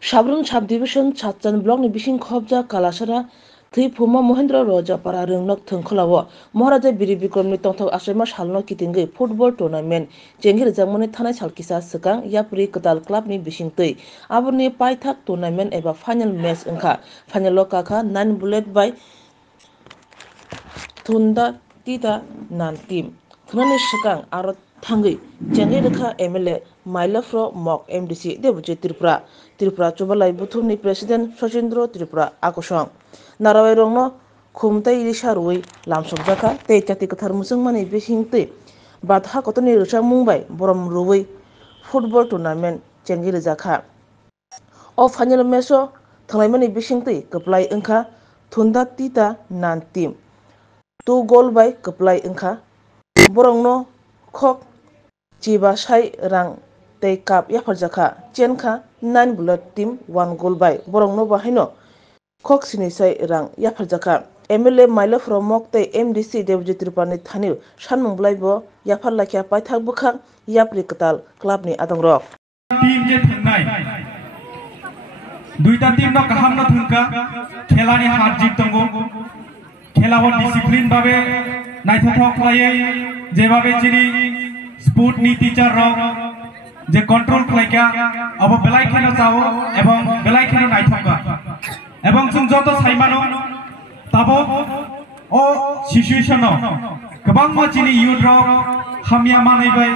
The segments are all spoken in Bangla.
Sabrun Sab Division Chatchan Block ni Bising Khobja Kalasara Thi Puma Mohendra Roja Para Rungnok Thungkholawo Maharaja Biri Bikram ni Tongthok Asrema Salno Kitingi Football Tournament Jengir Jamoni Thanai Salkisa Sekang Yapri Ketal Club ni Bising Tui Aburni Paithak Tournament eba final match engkha final lokaka 9 bullet by Tunda Tita Nan team Thnani Sekang Aro Thangi Jengir Rekha MLA Mailafro Mok MDC Debuji Tripura Chubalai Buthumni President Sachindro Tripura Akosong Narawai Rongno Khumtai Risharui Lamsobjaka Tei Chati Kathar Musungmani Bishingti Batha Kotoni Rusang Mumbai Borom Ruwi Football Tournament Jengir Zakha O final meso Thangaimani Bishingti Kaplai Engkha Thunda Tita Nan team 2 goal by Kaplai Engkha Borongno Khok Chiba Sai Rang Tei Cup Yafarjaka Chenkha 9 bullet team 1 goal by Borongno Bahino Khok Sinisai Rang Yafarjaka MLA Maila from Mok Tei MDC Debuji Tripani Thaniu Sanmung Blaibo Yafar Lakia Paithak Bukhak Yapri Ketal Club ni Adangrok team je thungnai duita team no kaham no thungka khela ni har jit tongo khela ho discipline babe naithok khlaiye je babe chini sport ni teacher rok je control khlaika abo belai khelo chao ebong belai khelo naithoka ebong chung joto saimano tabo o situation no kabang ma chini youth rok hamya manai bai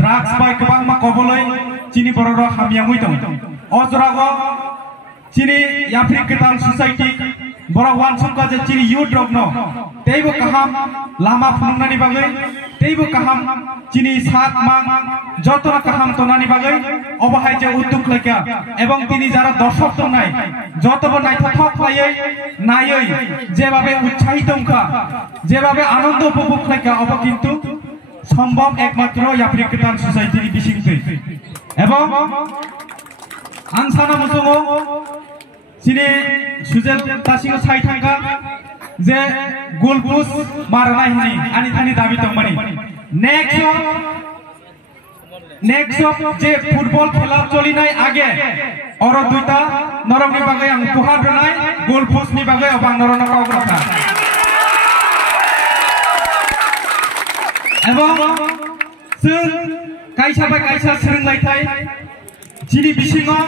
drugs bai kabang ma koboloi chini borok rok hamya mui tong o jorago chini Yapri Ketal society borok wan sumka je chini youth rok no teibo kaham lama phungnani bagai teibo kaham chini sat mang jotora kaham tonani bagai obahai je uddog laika ebong tini jara dorshok tongnai jotobo naithok khlaiye naioi jebabe utsahiত ongkha jebabe আনন্দ উপভোগ laika obo kintu সম্ভব একমাত্র Yapri Ketal society ni bisingtei ebong ang sana musungo chini sujel tasingo sai thangka je goal post marnai hini ani thani dabi tongmani next je football khela cholinai age oro duita norongni bagai ang pohar renai goal post ni bagai obang norona kawgraka ebong sung kaisa bai kaisa srunglai thai chini bisingo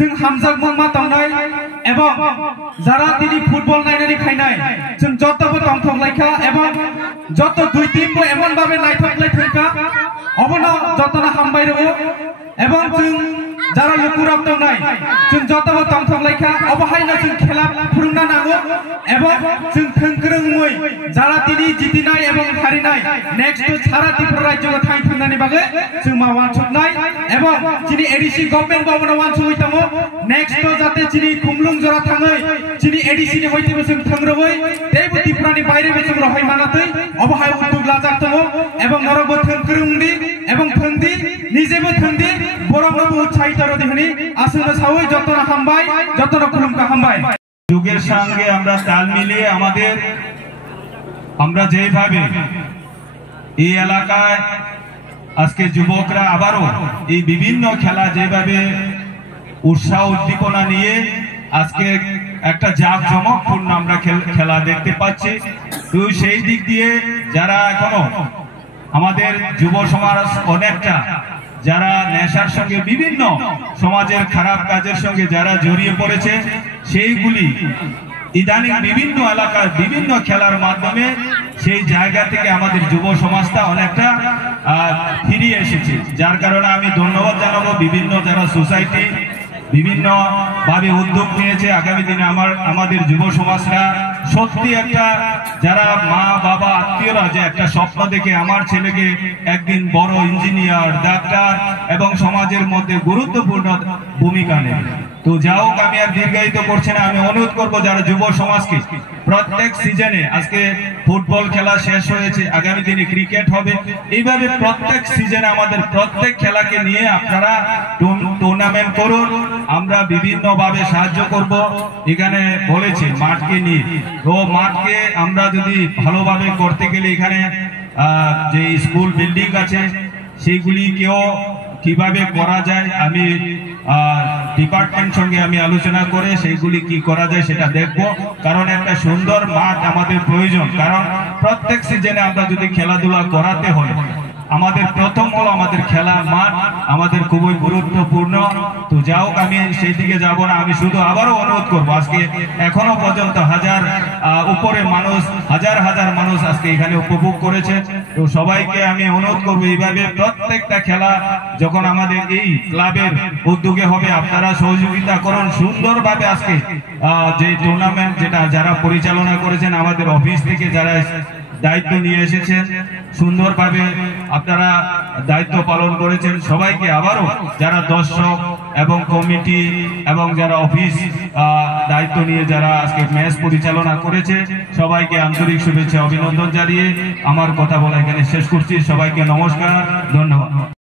जों हामजाक मुंमा तंनाय एबं जारा दिनि फुटबल नायनानै खायनाय जों जतबो तंथक लायखा एबं जत दुइ टीमबो एमन भाबे नायथक लायथका अबनो जतना हामबाय रहो एबं जों जारा लुकुराव तंनाय जों जतबो तंथक लायखा अबहायनो जों खेला फुरुंना नांगो एबं जों थंख्रोंमै जारा दिनि जितिनाय एबं हारिनाय नेक्स्ट सारा त्रिपुरा राज्यआव थांनानै बागै जों मा वानसुकनाय एबं दिनि एडिसि गभर्नमेन्ट बावनो वानसुकै दङ next to jate chini khumlung jora thangai chini ADC ni hoitebe जों थांग्रोबै तेबो त्रिपुरानि बायरे जों रहाय मानातै अबहाय उद्योग लाजाक दङ एबं नरबो थंख्रोंदि एबं थंदि निजेबो थंदि बरंबो उत्साहित रदिहनि आसनो सावै जतन हामबाय जतन खुलुमका हामबाय যুগের সঙ্গে আমরা তাল মিলিয়ে আমাদের আমরা যেভাবে এই এলাকায় আজকে যুবকরা আবারো এই বিভিন্ন খেলা যেভাবে উৎসাহ উদ্দীপনা নিয়ে আজকে একটা জাঁকজমকপূর্ণ আমরা খেলা দেখতে পাচ্ছি তো সেই দিক দিয়ে যারা এখনো আমাদের যুব সমাজ অনেকটা যারা নেশার সঙ্গে বিভিন্ন সমাজের খারাপ কাজের সঙ্গে যারা জড়িয়ে পড়েছে সেইগুলি ইদানিং বিভিন্ন এলাকার বিভিন্ন খেলার মাধ্যমে সেই জায়গা থেকে আমাদের যুব সমাজটা অনেকটা ফিরে এসেছে যার কারণে আমি ধন্যবাদ জানাবো বিভিন্ন যারা সোসাইটি বিভিন্ন ভাবে উদ্যোগ নিয়েছে আগামী দিনে আমাদের যুব সমাজরা সত্যি একটা যারা মা বাবা আত্মীয়রা যে একটা স্বপ্ন দেখে আমার ছেলেকে একদিন বড় ইঞ্জিনিয়ার ডাক্তার এবং সমাজের মধ্যে গুরুত্বপূর্ণ ভূমিকা নেবে তো যাও আমি আর দীর্ঘায়িত করছি না আমি অনুরোধ করব যারা যুব সমাজকে প্রত্যেক সিজনে আজকে ফুটবল খেলা শেষ হয়েছে আগামী দিনে ক্রিকেট হবে এইভাবে প্রত্যেক সিজনে আমাদের প্রত্যেক খেলাকে নিয়ে আপনারা টুর্নামেন্ট করুন আমরা বিভিন্ন ভাবে সাহায্য করব এখানে বলেছি মাঠকে নিয়ে তো মাঠকে আমরা যদি ভালোভাবে করতে গেলে এখানে যে স্কুল বিল্ডিং আছে সেইগুলিকেও কিভাবে করা যায় আমি ডিপার্টমেন্ট সঙ্গে আমি আলোচনা করে সেইগুলি কি করা যায় সেটা দেখব। কারণ একটা সুন্দর মাঠ আমাদের প্রয়োজন, কারণ প্রত্যেক সিজনে আমরা যদি খেলাধুলা করাতে হয় আমাদের প্রথম হলো আমাদের খেলার মাঠ আমাদের খুবই গুরুত্বপূর্ণ। তো যাও আমি সেই দিকে যাব না, আমি শুধু আবারও অনুরোধ করবো, আজকে এখনো পর্যন্ত উপরে মানুষ হাজার মানুষ আজকে এখানে উপভোগ করেছে। তো সবাইকে আমি অনুরোধ করবো এইভাবে প্রত্যেকটা খেলা যখন আমাদের এই ক্লাবের উদ্যোগে হবে আপনারা সহযোগিতা করুন সুন্দরভাবে। আজকে যে টুর্নামেন্ট যেটা যারা পরিচালনা করেছেন আমাদের অফিস থেকে যারা দায়িত্ব নিয়ে এসেছেন সুন্দরভাবে আপনারা দায়িত্ব পালন করেছেন। সবাইকে আবারও যারা দর্শক এবং কমিটি এবং যারা অফিস দায়িত্ব নিয়ে যারা আজকে ম্যাচ পরিচালনা করেছে সবাইকে আন্তরিক শুভেচ্ছা অভিনন্দন জানিয়ে আমার কথা বলা এখানে শেষ করছি। সবাইকে নমস্কার, ধন্যবাদ।